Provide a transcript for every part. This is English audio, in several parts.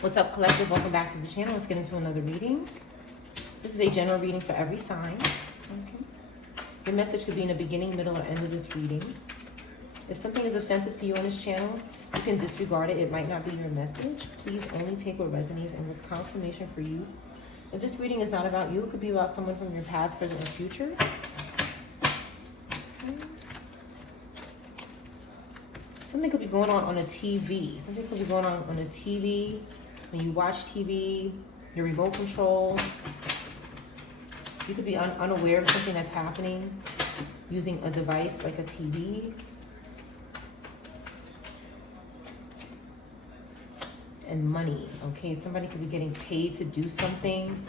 What's up, collective? Welcome back to the channel. Let's get into another reading. This is a general reading for every sign. Okay. Your message could be in the beginning, middle, or end of this reading. If something is offensive to you on this channel, you can disregard it. It might not be your message. Please only take what resonates and what's confirmation for you. If this reading is not about you, it could be about someone from your past, present, and future. Okay. Something could be going on a TV. Something could be going on a TV. When you watch TV, your remote control, you could be unaware of something that's happening using a device like a TV. And money, okay? Somebody could be getting paid to do something.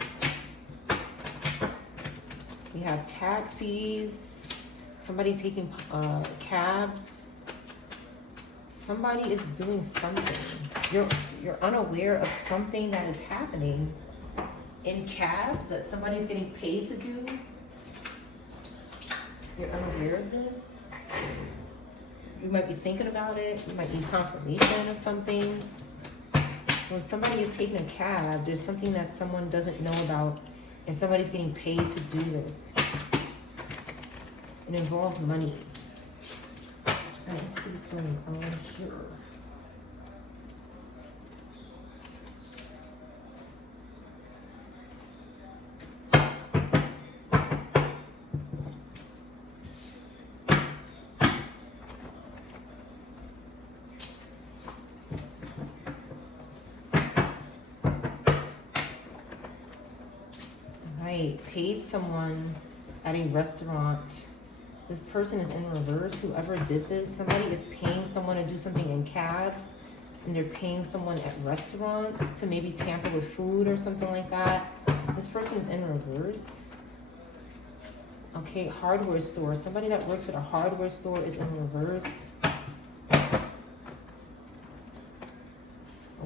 We have taxis, somebody taking cabs. Somebody is doing something. You're unaware of something that is happening in cabs that somebody's getting paid to do. You're unaware of this. You might be thinking about it. You might need confirmation of something. When somebody is taking a cab, there's something that someone doesn't know about, and somebody's getting paid to do this. It involves money. Let's see what's going on here. Right, paid someone at a restaurant. This person is in reverse. Whoever did this, somebody is paying someone to do something in cabs, and they're paying someone at restaurants to maybe tamper with food or something like that. This person is in reverse. Okay, hardware store. Somebody that works at a hardware store is in reverse.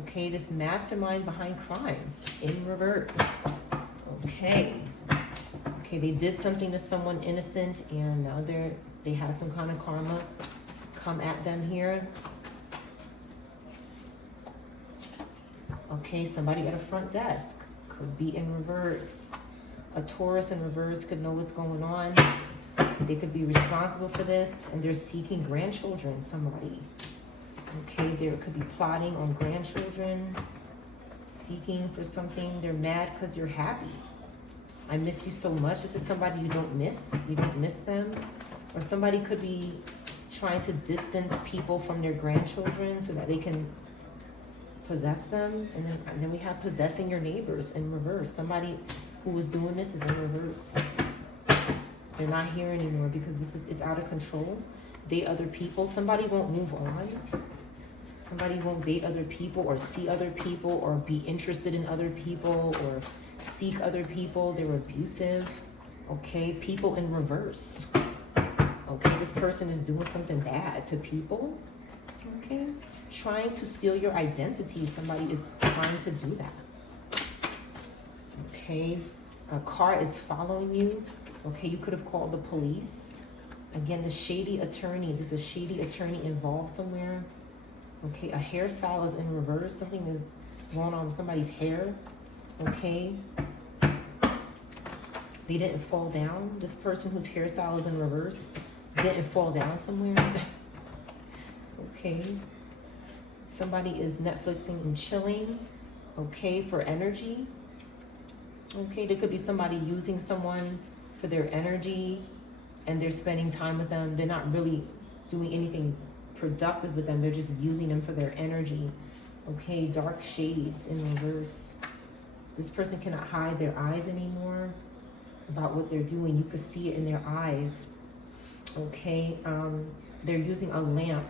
Okay, this mastermind behind crimes in reverse. Okay. Okay, they did something to someone innocent, and now they had some kind of karma come at them here. Okay, somebody at a front desk could be in reverse. A Taurus in reverse could know what's going on. They could be responsible for this, and they're seeking grandchildren, somebody. Okay, there could be plotting on grandchildren, seeking for something. They're mad because you're happy. I miss you so much. This is somebody you don't miss. You don't miss them. Or somebody could be trying to distance people from their grandchildren so that they can possess them. And then we have possessing your neighbors in reverse. Somebody who was doing this is in reverse. They're not here anymore because it's out of control. Date other people. Somebody won't move on. Somebody won't date other people or see other people or be interested in other people or seek other people. They're abusive. Okay, people in reverse. Okay, this person is doing something bad to people. Okay, trying to steal your identity. Somebody is trying to do that. Okay, a car is following you. Okay, you could have called the police. Again, the shady attorney. There's a shady attorney involved somewhere. Okay, a hairstyle is in reverse. Something is going on with somebody's hair. Okay. They didn't fall down. This person whose hairstyle is in reverse didn't fall down somewhere. Okay. Somebody is Netflixing and chilling. Okay, for energy. Okay, there could be somebody using someone for their energy and they're spending time with them. They're not really doing anything productive with them. They're just using them for their energy. Okay, dark shades in reverse. This person cannot hide their eyes anymore about what they're doing. You could see it in their eyes. Okay, they're using a lamp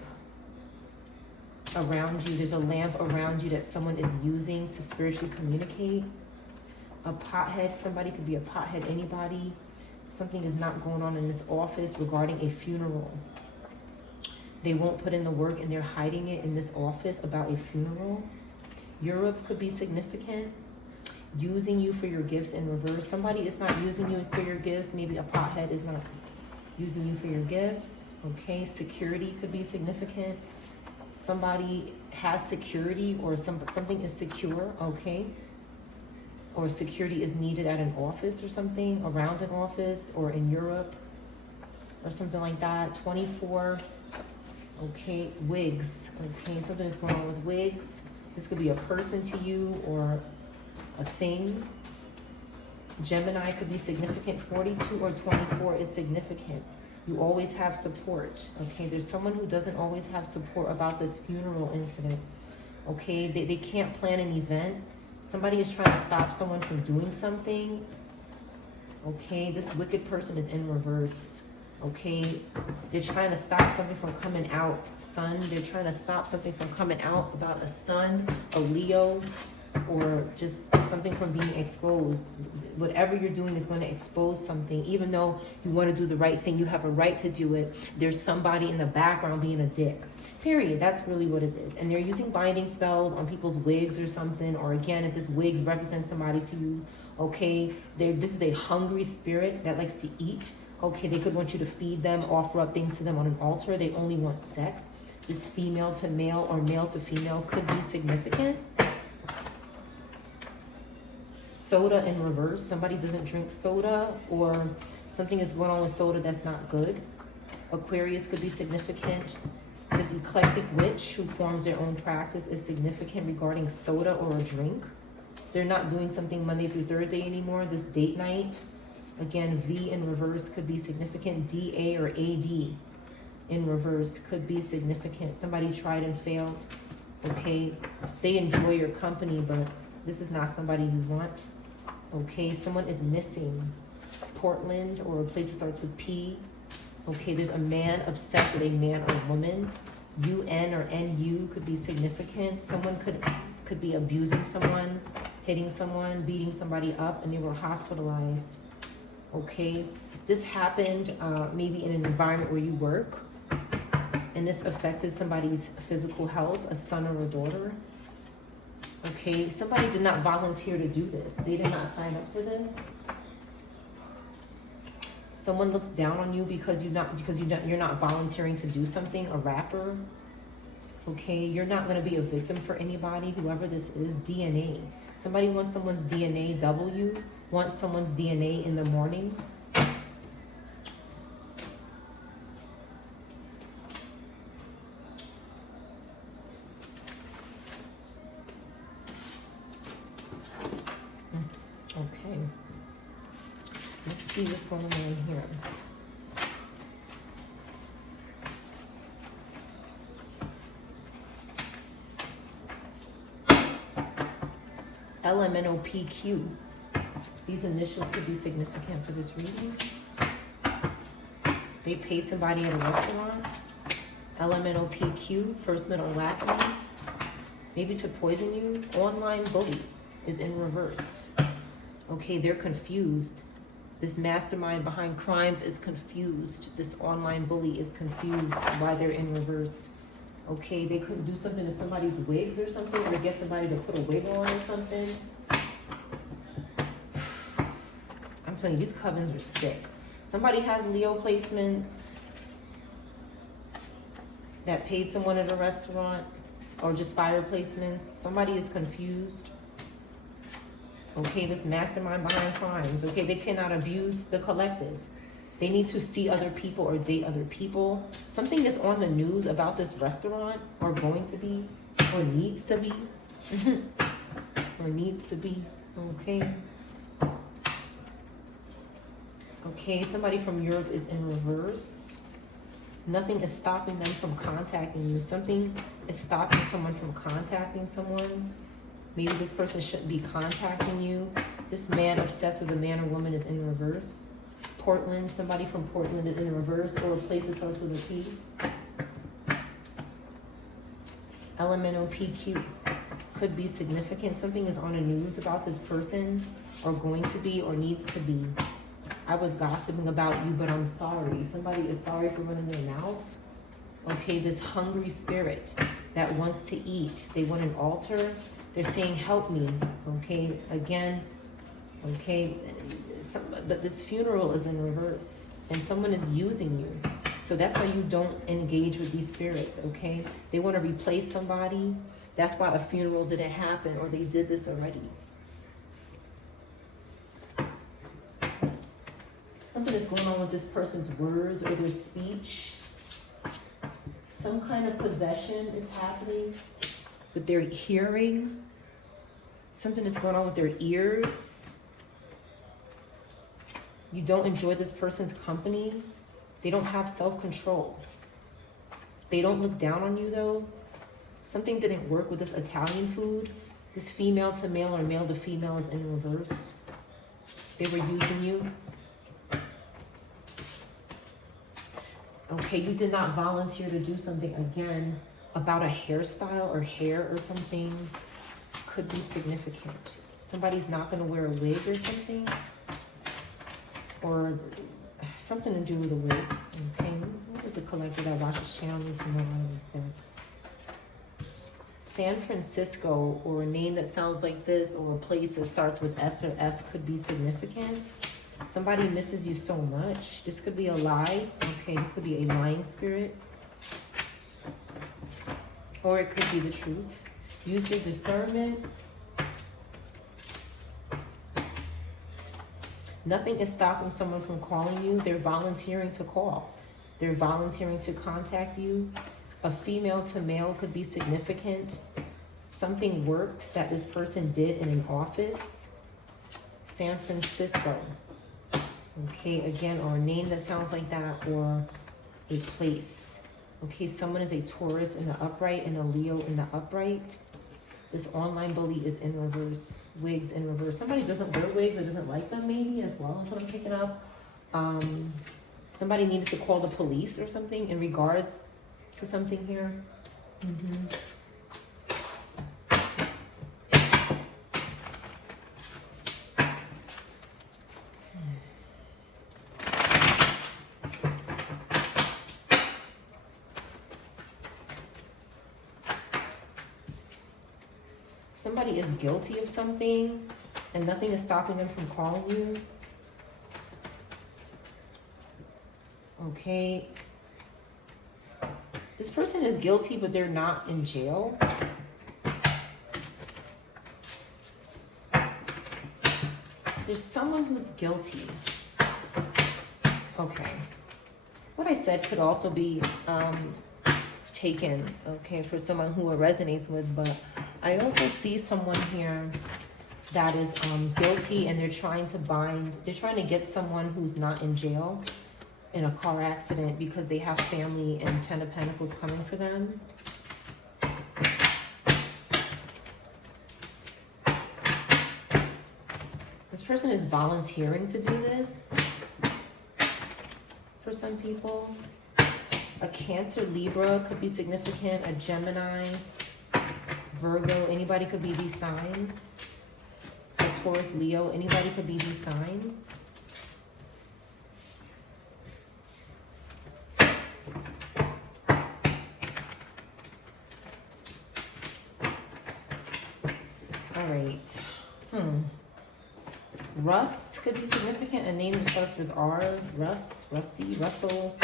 around you. There's a lamp around you that someone is using to spiritually communicate. A pothead, somebody could be a pothead, anybody. Something is not going on in this office regarding a funeral. They won't put in the work and they're hiding it in this office about a funeral. Europe could be significant. Using you for your gifts in reverse. Somebody is not using you for your gifts. Maybe a pothead is not using you for your gifts. Okay, security could be significant. somebody has security, or something is secure, okay? Or security is needed at an office or something, around an office, or in Europe, or something like that. 24, okay, wigs, okay, something is going on with wigs. This could be a person to you or a thing. Gemini could be significant. 42 or 24 is significant. You always have support, okay? There's someone who doesn't always have support about this funeral incident, okay? They can't plan an event. Somebody is trying to stop someone from doing something, okay? This wicked person is in reverse, okay? They're trying to stop something from coming out, son. They're trying to stop something from coming out about a son, a Leo, or just something from being exposed. Whatever you're doing is going to expose something. Even though you want to do the right thing, you have a right to do it. There's somebody in the background being a dick. Period. That's really what it is. And they're using binding spells on people's wigs or something. Or again, if this wigs represents somebody to you, okay, this is a hungry spirit that likes to eat. Okay, they could want you to feed them, offer up things to them on an altar. They only want sex. This female to male or male to female could be significant. Soda in reverse. Somebody doesn't drink soda, or something is going on with soda that's not good. Aquarius could be significant. This eclectic witch who forms their own practice is significant regarding soda or a drink. They're not doing something Monday through Thursday anymore. This date night. Again, V in reverse could be significant. DA or AD in reverse could be significant. Somebody tried and failed. Okay, they enjoy your company, but this is not somebody you want. Okay, someone is missing. Portland, or a place that starts with P. Okay, there's a man obsessed with a man or woman. UN or NU could be significant. Someone could be abusing someone, hitting someone, beating somebody up, and they were hospitalized. Okay, this happened maybe in an environment where you work, and this affected somebody's physical health, a son or a daughter. Okay, somebody did not volunteer to do this. They did not sign up for this. Someone looks down on you because you're not volunteering to do something. A rapper. Okay, you're not going to be a victim for anybody. Whoever this is, DNA. Somebody wants someone's DNA. W wants someone's DNA in the morning. Okay, let's see what's going on here. LMNOPQ. These initials could be significant for this reading. They paid somebody at a restaurant. LMNOPQ, first, middle, last name. Maybe to poison you. Online bully is in reverse. Okay, they're confused. This mastermind behind crimes is confused. This online bully is confused why they're in reverse. Okay, they couldn't do something to somebody's wigs or something, or get somebody to put a wig on or something. I'm telling you, these covens are sick. Somebody has Leo placements that paid someone at a restaurant, or just fire placements. Somebody is confused. Okay, this mastermind behind crimes. Okay, they cannot abuse the collective. They need to see other people or date other people. Something is on the news about this restaurant, or going to be, or needs to be. Or needs to be. Okay. Okay, somebody from Europe is in reverse. Nothing is stopping them from contacting you. Something is stopping someone from contacting someone. Maybe this person shouldn't be contacting you. This man obsessed with a man or woman is in reverse. Portland, somebody from Portland is in reverse, or a place that starts with a P. LMNOPQ could be significant. Something is on the news about this person, or going to be, or needs to be. I was gossiping about you, but I'm sorry. Somebody is sorry for running their mouth. Okay, this hungry spirit that wants to eat. They want an altar. They're saying, help me. Okay, again, okay. But this funeral is in reverse, and someone is using you. So that's why you don't engage with these spirits, okay? They want to replace somebody. That's why a funeral didn't happen, or they did this already. Something is going on with this person's words or their speech. Some kind of possession is happening with their hearing. Something is going on with their ears. You don't enjoy this person's company. They don't have self-control. They don't look down on you though. Something didn't work with this Italian food. This female to male or male to female is in reverse. They were using you. Okay, you did not volunteer to do something again about a hairstyle or hair or something. Could be significant. Somebody's not going to wear a wig or something. Or something to do with a wig. Okay, what is the collector that watches channel needs to know why he's dead? San Francisco, or a name that sounds like this, or a place that starts with S or F could be significant. Somebody misses you so much. This could be a lie. Okay, this could be a lying spirit. Or it could be the truth. Use your discernment. Nothing is stopping someone from calling you. They're volunteering to call. They're volunteering to contact you. A female to male could be significant. Something worked that this person did in an office. San Francisco. Okay, again, or a name that sounds like that, or a place. Okay, someone is a Taurus in the upright and a Leo in the upright. This online bully is in reverse. Wigs in reverse. Somebody doesn't wear wigs or doesn't like them maybe as well. That's what I'm picking up. Somebody needed to call the police or something in regards to something here. Somebody is guilty of something and nothing is stopping them from calling you. Okay. This person is guilty, but they're not in jail. There's someone who's guilty. Okay. What I said could also be taken, okay, for someone who it resonates with, but I also see someone here that is guilty, and they're trying to get someone who's not in jail in a car accident because they have family and 10 of Pentacles coming for them. This person is volunteering to do this for some people. A Cancer, Libra could be significant. A Gemini, Virgo, anybody could be these signs. A Taurus, Leo, anybody could be these signs. All right. Russ could be significant. A name that starts with R. Russ, Russie, Russell.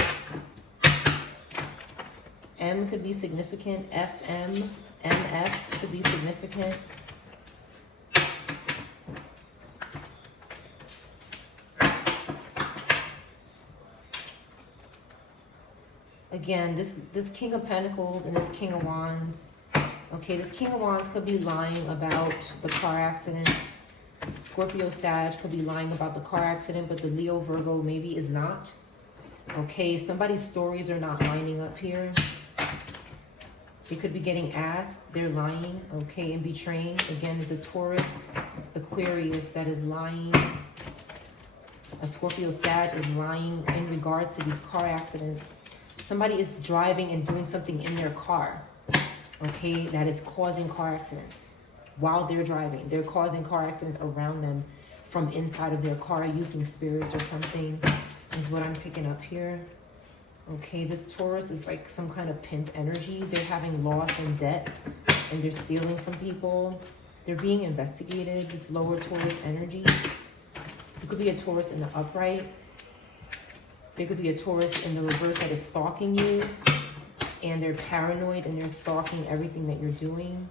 M could be significant. FM, MF could be significant. Again, this King of Pentacles and this King of Wands. Okay, this King of Wands could be lying about the car accidents. Scorpio, Sag could be lying about the car accident, but the Leo, Virgo maybe is not. Okay, somebody's stories are not lining up here. They could be getting asked, they're lying, okay, and betraying. Again, there's a Taurus, Aquarius that is lying. A Scorpio, Sag is lying in regards to these car accidents. Somebody is driving and doing something in their car, okay, that is causing car accidents. While they're driving, they're causing car accidents around them from inside of their car using spirits or something, is what I'm picking up here. Okay, this Taurus is like some kind of pimp energy. They're having loss and debt, and they're stealing from people. They're being investigated, this lower Taurus energy. It could be a Taurus in the upright. There could be a Taurus in the reverse that is stalking you, and they're paranoid and they're stalking everything that you're doing.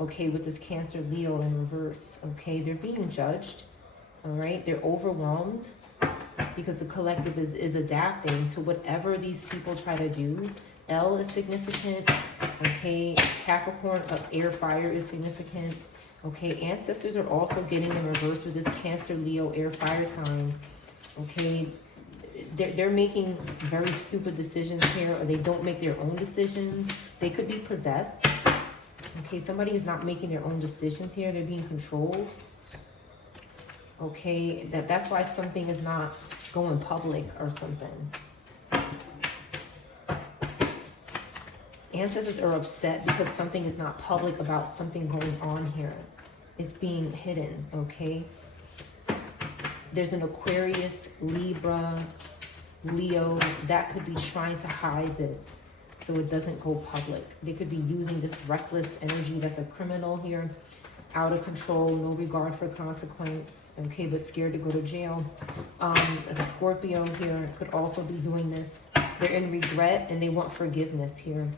Okay, with this Cancer Leo in reverse. Okay, they're being judged. All right, they're overwhelmed because the collective is adapting to whatever these people try to do. L is significant. Okay, Capricorn, air, fire is significant. Okay, ancestors are also getting in reverse with this Cancer, Leo, air, fire sign. Okay, they're making very stupid decisions here, or they don't make their own decisions. They could be possessed. Okay, somebody is not making their own decisions here. They're being controlled. Okay, that's why something is not going public or something. Ancestors are upset because something is not public about something going on here. It's being hidden, okay? There's an Aquarius, Libra, Leo that could be trying to hide this so it doesn't go public. They could be using this reckless energy that's a criminal here, out of control, no regard for consequence, okay, but scared to go to jail. A Scorpio here could also be doing this. They're in regret and they want forgiveness here.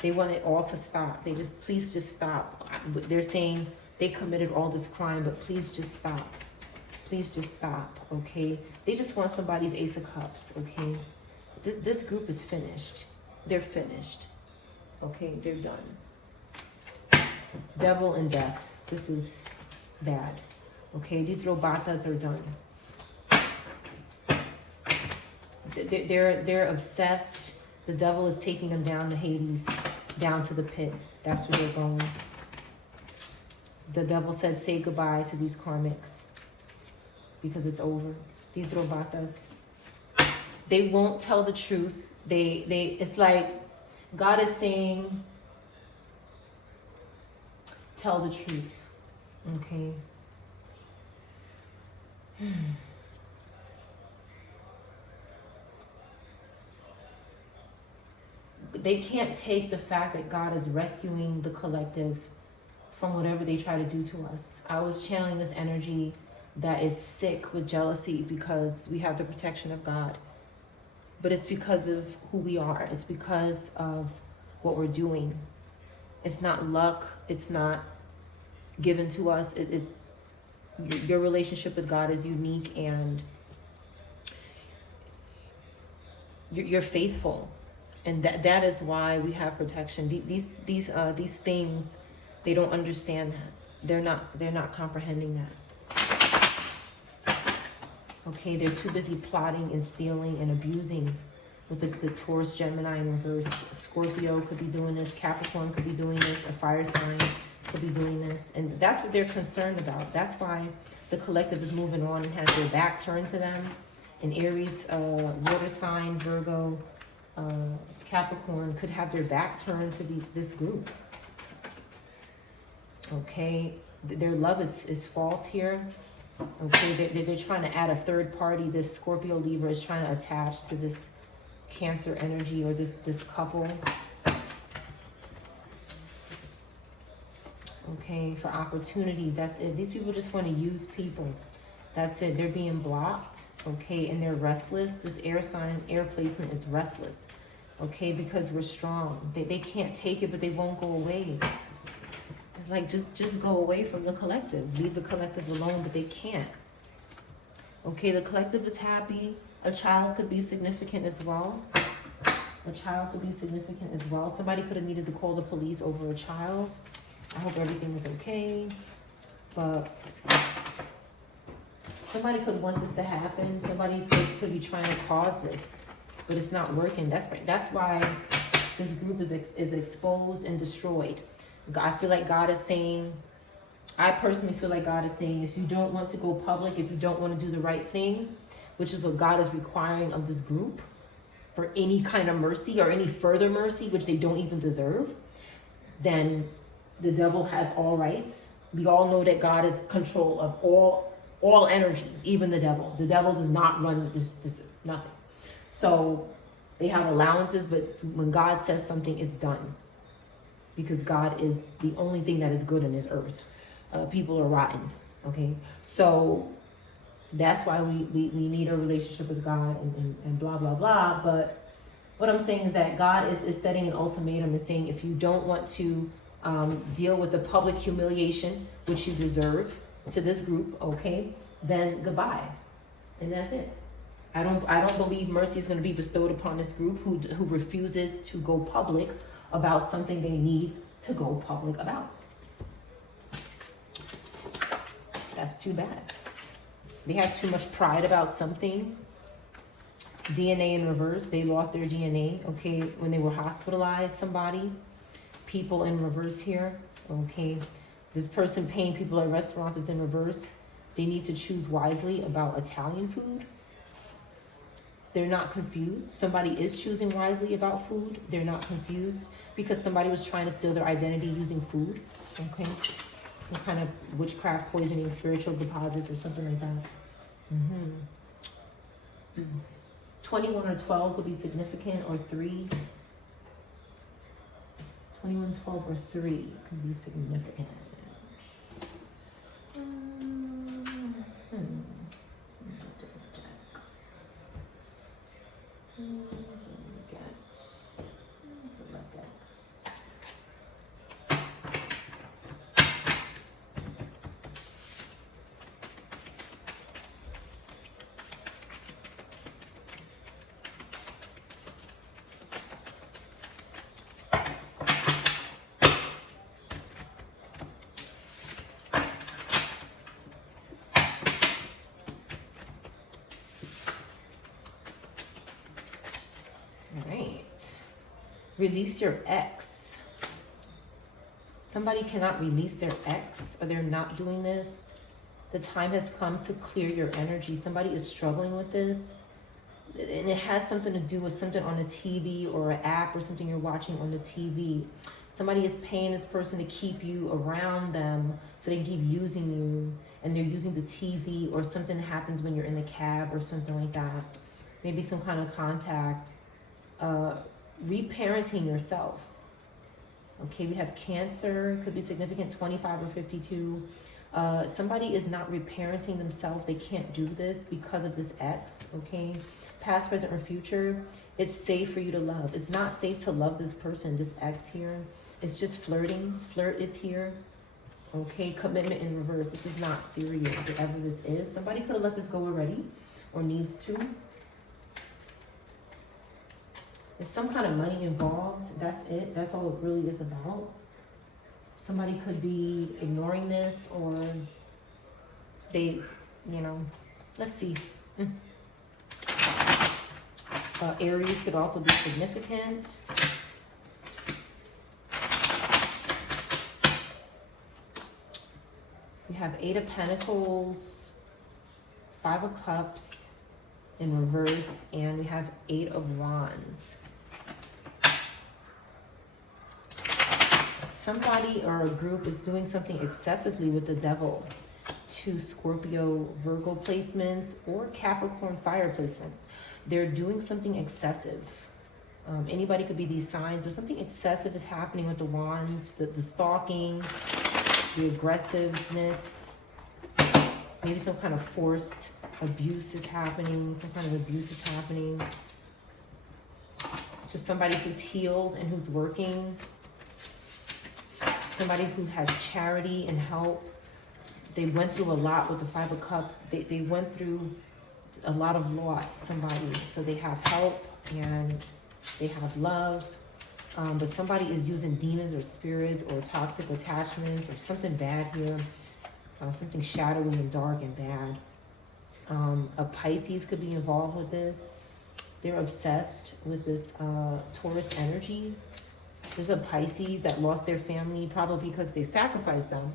They want it all to stop. They just, please just stop. They're saying they committed all this crime, but please just stop. Please just stop, okay? They just want somebody's Ace of Cups, okay? This group is finished. They're finished, okay? They're done. Devil and death. This is bad, okay? These robatas are done. They're obsessed. The devil is taking them down to Hades, down to the pit. That's where they're going. The devil said, say goodbye to these karmics because it's over. These robatas, they won't tell the truth. It's like God is saying, tell the truth, okay? They can't take the fact that God is rescuing the collective from whatever they try to do to us. I was channeling this energy that is sick with jealousy because we have the protection of God. But it's because of who we are. It's because of what we're doing. It's not luck. It's not given to us. Your relationship with God is unique, and you're faithful. And that is why we have protection. These things, they don't understand that. They're not comprehending that. Okay, they're too busy plotting and stealing and abusing with the Taurus, Gemini in reverse. Scorpio could be doing this. Capricorn could be doing this. A fire sign could be doing this. And that's what they're concerned about. That's why the collective is moving on and has their back turned to them. And Aries, water sign, Virgo, Capricorn could have their back turned to this group. Okay, their love is false here. Okay, they're trying to add a third party. This Scorpio Libra is trying to attach to this Cancer energy or this couple. Okay, for opportunity, that's it. These people just want to use people. That's it. They're being blocked. Okay, and they're restless. This air sign, air placement is restless. Okay, because we're strong. They can't take it, but they won't go away. It's like, just go away from the collective. Leave the collective alone, but they can't. Okay, the collective is happy. A child could be significant as well. A child could be significant as well. Somebody could have needed to call the police over a child. I hope everything is okay. But somebody could want this to happen. Somebody could be trying to cause this, but it's not working. That's why this group is exposed and destroyed. I feel like God is saying, I personally feel like God is saying, if you don't want to go public, if you don't want to do the right thing, which is what God is requiring of this group, for any kind of mercy or any further mercy, which they don't even deserve, then the devil has all rights. We all know that God is in control of all energies, even the devil. The devil does not run this nothing. So they have allowances, but when God says something, it's done. Because God is the only thing that is good in this earth. People are rotten, okay? So That's why we need a relationship with God and blah, blah, blah. But what I'm saying is that God is setting an ultimatum and saying, if you don't want to deal with the public humiliation, which you deserve to this group, okay, then goodbye. And that's it. I don't believe mercy is going to be bestowed upon this group who refuses to go public about something they need to go public about. That's too bad. They have too much pride about something. DNA in reverse. They lost their DNA, okay, when they were hospitalized, somebody. People in reverse here, okay. This person paying people at restaurants is in reverse. They need to choose wisely about Italian food. They're not confused. Somebody is choosing wisely about food. They're not confused because somebody was trying to steal their identity using food, okay. Some kind of witchcraft, poisoning, spiritual deposits or something like that. 21 or 12 would be significant, or 3. 21, 12, or 3 could be significant. Release your ex. Somebody cannot release their ex, or they're not doing this. The time has come to clear your energy. Somebody is struggling with this. And it has something to do with something on the TV or an app or something you're watching on the TV. Somebody is paying this person to keep you around them so they keep using you. And they're using the TV, or something happens when you're in the cab or something like that. Maybe some kind of contact. Reparenting yourself. Okay, we have Cancer, could be significant, 25 or 52. Somebody is not reparenting themselves. They can't do this because of this ex, okay? Past, present, or future. It's safe for you to love. It's not safe to love this person, this ex here. It's just flirting. Flirt is here. Okay, commitment in reverse. This is not serious, whatever this is. Somebody could have let this go already, or needs to. There's some kind of money involved. That's it. That's all it really is about. Somebody could be ignoring this, or they, let's see. Aries could also be significant. We have 8 of Pentacles, 5 of Cups in reverse, and we have 8 of Wands. Somebody or a group is doing something excessively with the devil to Scorpio, Virgo placements, or Capricorn fire placements. They're doing something excessive. Anybody could be these signs, but something excessive is happening with the wands, the stalking, the aggressiveness, maybe some kind of forced abuse is happening, some kind of abuse is happening. Just somebody who's healed and who's working. Somebody who has charity and help. They went through a lot with the 5 of Cups. They went through a lot of loss, somebody. So they have help and they have love. But somebody is using demons or spirits or toxic attachments or something bad here. Something shadowy and dark and bad. A Pisces could be involved with this. They're obsessed with this Taurus energy. There's a Pisces that lost their family probably because they sacrificed them.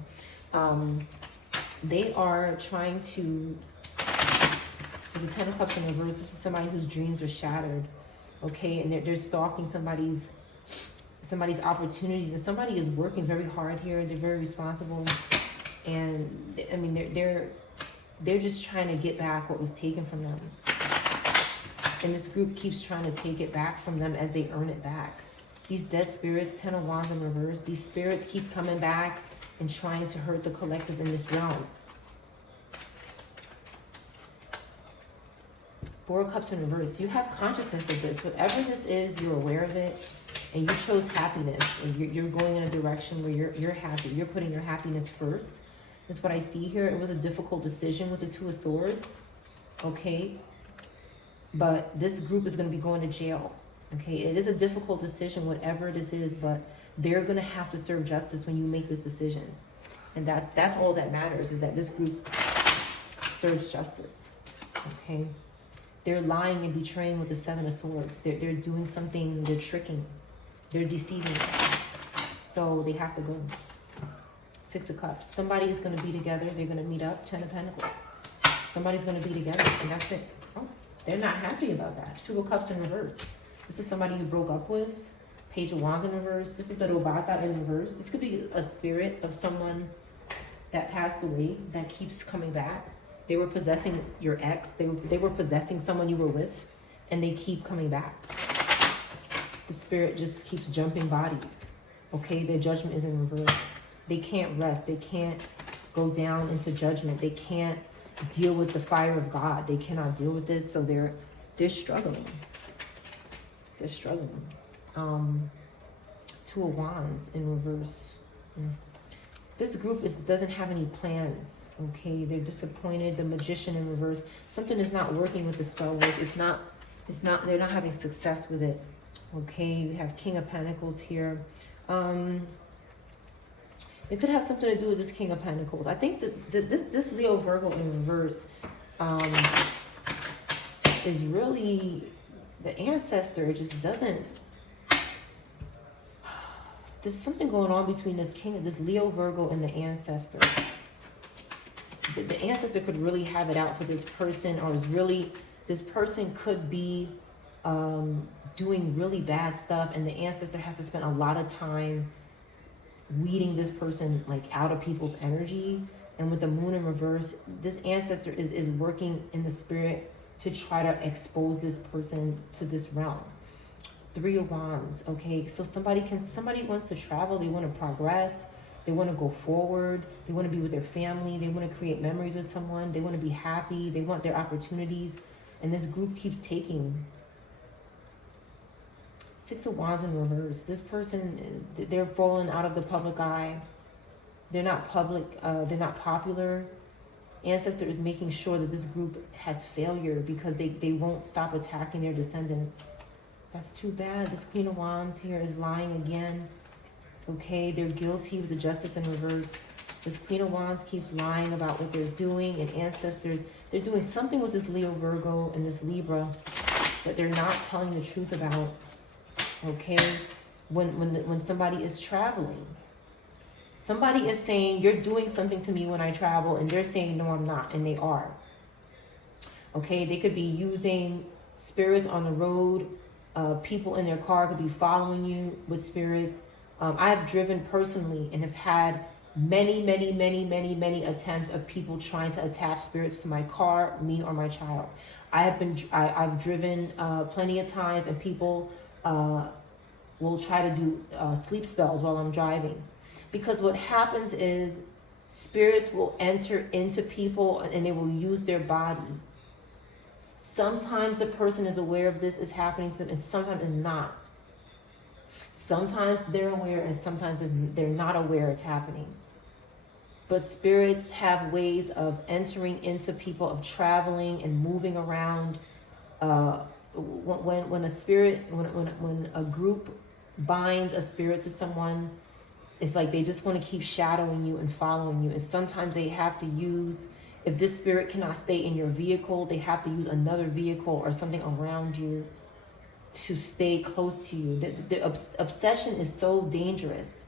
They are trying to, with the 10 of Cups in reverse, this is somebody whose dreams are shattered, okay? And they're stalking somebody's opportunities, and somebody is working very hard here. They're very responsible, and I mean they're just trying to get back what was taken from them. And this group keeps trying to take it back from them as they earn it back. These dead spirits, 10 of Wands in reverse, these spirits keep coming back and trying to hurt the collective in this realm. Four of Cups in reverse. You have consciousness of this. Whatever this is, you're aware of it, and you chose happiness, and you're going in a direction where you're happy. You're putting your happiness first. That's what I see here. It was a difficult decision with the Two of Swords, okay? But this group is going to be going to jail, okay? It is a difficult decision, whatever this is, but they're going to have to serve justice when you make this decision. And that's all that matters, is that this group serves justice, okay? They're lying and betraying with the Seven of Swords. They're doing something, they're tricking, they're deceiving. So they have to go. Six of Cups. Somebody is going to be together. They're going to meet up. Ten of Pentacles. Somebody's going to be together, and that's it. Oh, they're not happy about that. Two of Cups in reverse. This is somebody you broke up with. Page of Wands in reverse. This is a Robata in reverse. This could be a spirit of someone that passed away that keeps coming back. They were possessing your ex. They were possessing someone you were with, and they keep coming back. The spirit just keeps jumping bodies. Okay, their judgment is in reverse. They can't rest. They can't go down into judgment. They can't deal with the fire of God. They cannot deal with this, so they're struggling. They're struggling. Two of Wands in reverse. This group doesn't have any plans, okay? They're disappointed. The Magician in reverse. Something is not working with the spell work. They're not having success with it, okay? We have King of Pentacles here. It could have something to do with this King of Pentacles. I think that this Leo Virgo in reverse is really, the ancestor just doesn't, there's something going on between this Leo Virgo and the ancestor. The ancestor could really have it out for this person, or this person could be doing really bad stuff, and the ancestor has to spend a lot of time weeding this person like out of people's energy. And with the Moon in reverse, this ancestor is working in the spirit to try to expose this person to this realm. Three of Wands, okay? So somebody wants to travel, they want to progress, they want to go forward, they want to be with their family, they want to create memories with someone, they want to be happy, they want their opportunities, and this group keeps taking. Six of Wands in reverse. This person, they're falling out of the public eye. They're not public, they're not popular. Ancestor is making sure that this group has failure because they won't stop attacking their descendants. That's too bad. This Queen of Wands here is lying again. Okay, they're guilty with the Justice in reverse. This Queen of Wands keeps lying about what they're doing, and ancestors, they're doing something with this Leo Virgo and this Libra that they're not telling the truth about. Okay, when somebody is traveling, somebody is saying, you're doing something to me when I travel, and they're saying, no, I'm not, and they are. Okay, they could be using spirits on the road. People in their car could be following you with spirits. I have driven personally and have had many attempts of people trying to attach spirits to my car, me, or my child. I've driven plenty of times, and people will try to do sleep spells while I'm driving. Because what happens is spirits will enter into people and they will use their body. Sometimes the person is aware of this is happening to them, and sometimes it's not. Sometimes they're aware, and sometimes they're not aware it's happening. But spirits have ways of entering into people, of traveling and moving around. When a group binds a spirit to someone, it's like they just want to keep shadowing you and following you. And sometimes they have to use, if this spirit cannot stay in your vehicle, they have to use another vehicle or something around you to stay close to you. The obsession is so dangerous.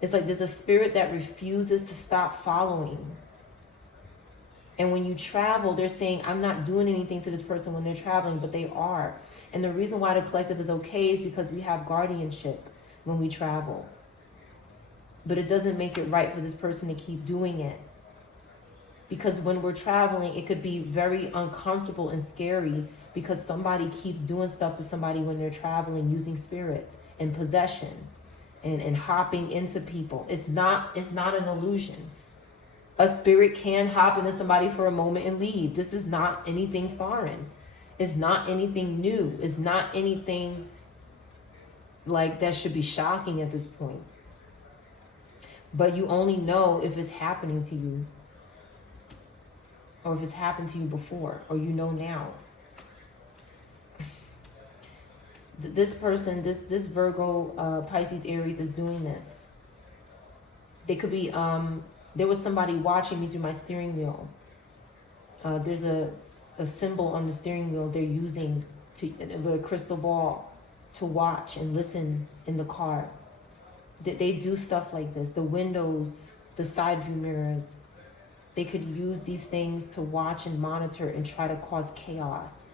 It's like there's a spirit that refuses to stop following. And when you travel, they're saying, I'm not doing anything to this person when they're traveling, but they are. And the reason why the collective is okay is because we have guardianship when we travel. But it doesn't make it right for this person to keep doing it. Because when we're traveling, it could be very uncomfortable and scary because somebody keeps doing stuff to somebody when they're traveling, using spirits and possession and hopping into people. It's not an illusion. A spirit can hop into somebody for a moment and leave. This is not anything foreign. It's not anything new. It's not anything like that should be shocking at this point. But you only know if it's happening to you, or if it's happened to you before, or you know now. This person, this Virgo, Pisces, Aries is doing this. They could be, there was somebody watching me through my steering wheel. There's a symbol on the steering wheel they're using with a crystal ball to watch and listen in the car. They do stuff like this. The windows, the side view mirrors, they could use these things to watch and monitor and try to cause chaos.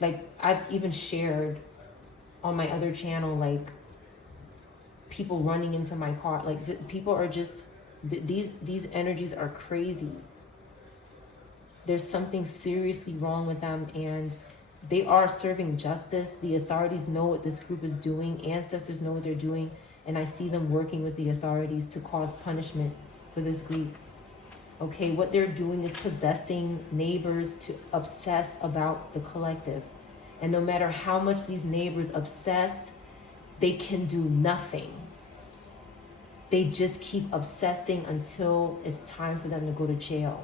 Like, I've even shared on my other channel, like, people running into my car. Like, people are just, these energies are crazy. There's something seriously wrong with them, and they are serving justice. The authorities know what this group is doing. Ancestors know what they're doing. And I see them working with the authorities to cause punishment for this group. Okay, what they're doing is possessing neighbors to obsess about the collective. And no matter how much these neighbors obsess, they can do nothing. They just keep obsessing until it's time for them to go to jail.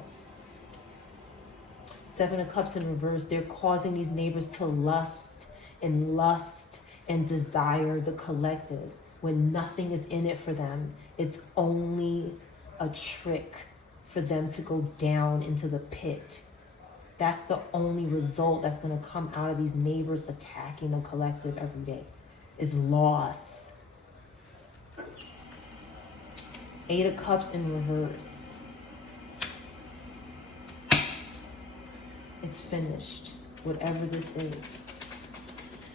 Seven of Cups in reverse, they're causing these neighbors to lust and desire the collective when nothing is in it for them. It's only a trick for them to go down into the pit. That's the only result that's going to come out of these neighbors attacking the collective every day, is loss. Eight of Cups in reverse. It's finished, whatever this is.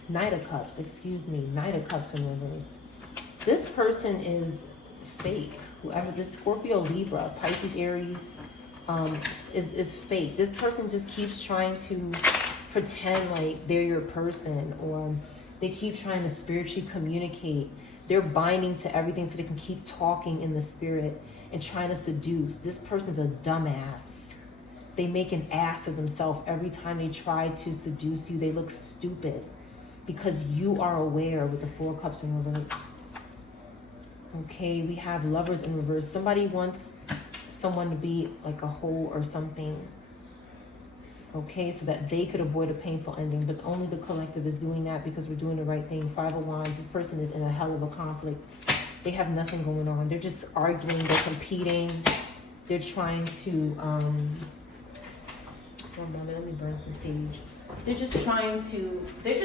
Knight of Cups, excuse me, Knight of Cups in reverse. This person is fake. Whoever, this Scorpio, Libra, Pisces, Aries, is fake. This person just keeps trying to pretend like they're your person, or they keep trying to spiritually communicate. They're binding to everything so they can keep talking in the spirit and trying to seduce. This person's a dumbass. They make an ass of themselves every time they try to seduce you. They look stupid because you are aware with the Four of Cups in reverse. Okay, we have Lovers in reverse. Somebody wants someone to be like a hoe or something. Okay, so that they could avoid a painful ending, but only the collective is doing that because we're doing the right thing. Five of Wands, this person is in a hell of a conflict. They have nothing going on. They're just arguing, they're competing. They're trying to, one moment, let me burn some sage. They're just trying to, they're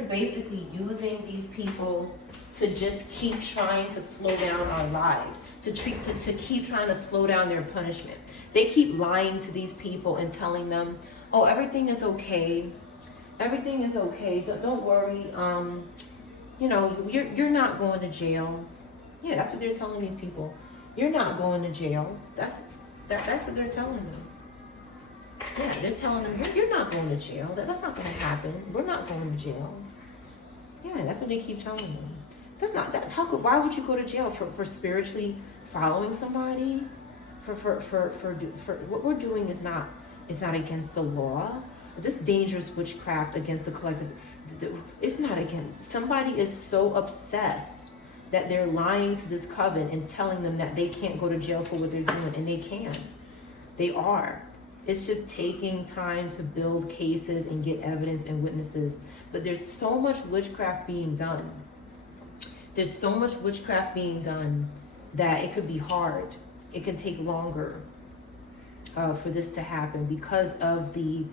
basically using these people to just keep trying to slow down our lives, to keep trying to slow down their punishment. They keep lying to these people and telling them, oh, everything is okay. Everything is okay. Don't worry. You know, you're not going to jail. Yeah, that's what they're telling these people. You're not going to jail. That's what they're telling them. Yeah, they're telling them, you're not going to jail. That's not going to happen. We're not going to jail. Yeah, that's what they keep telling them. That's not that. Why would you go to jail for spiritually following somebody? For what we're doing is not against the law. This dangerous witchcraft against the collective, it's not against. Somebody is so obsessed that they're lying to this coven and telling them that they can't go to jail for what they're doing, and they can. They are. It's just taking time to build cases and get evidence and witnesses. But there's so much witchcraft being done. There's so much witchcraft being done that it could be hard. It can take longer for this to happen because of the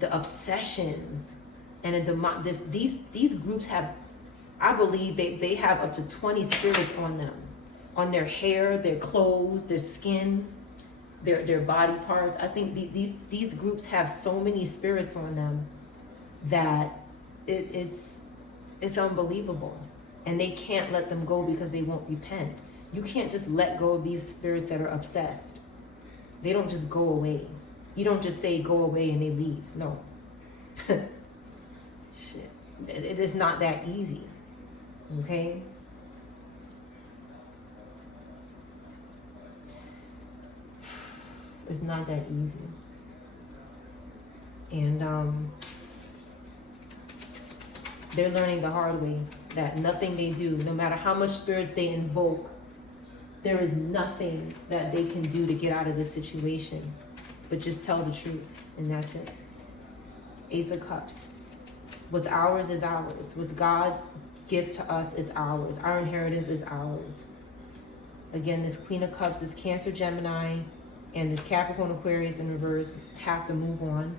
obsessions and these groups have, I believe they have up to 20 spirits on them, on their hair, their clothes, their skin, their body parts. I think these groups have so many spirits on them that it's unbelievable, and they can't let them go because they won't repent. You can't just let go of these spirits that are obsessed. They don't just go away. You don't just say go away and they leave. No. Shit. It is not that easy. Okay? It's not that easy. And they're learning the hard way that nothing they do, no matter how much spirits they invoke, there is nothing that they can do to get out of this situation, but just tell the truth, and that's it. Ace of Cups. What's ours is ours. What's God's gift to us is ours. Our inheritance is ours. Again, this Queen of Cups, this Cancer, Gemini, and this Capricorn, Aquarius in reverse have to move on.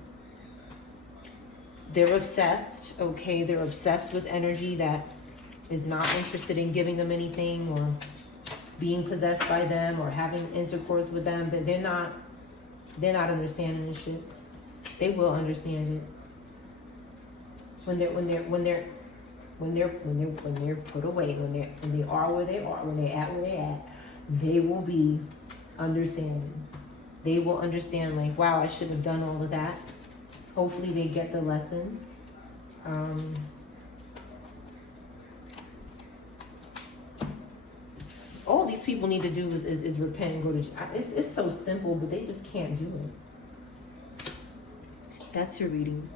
They're obsessed, okay? They're obsessed with energy that is not interested in giving them anything or being possessed by them or having intercourse with them. They're not understanding this shit. They will understand it when they're put away, when they are where they are, when they're at where they're at. They will be understanding. They will understand, like, wow, I shouldn't have done all of that. Hopefully they get the lesson. All these people need to do is repent and go to. It's so simple, but they just can't do it. That's your reading.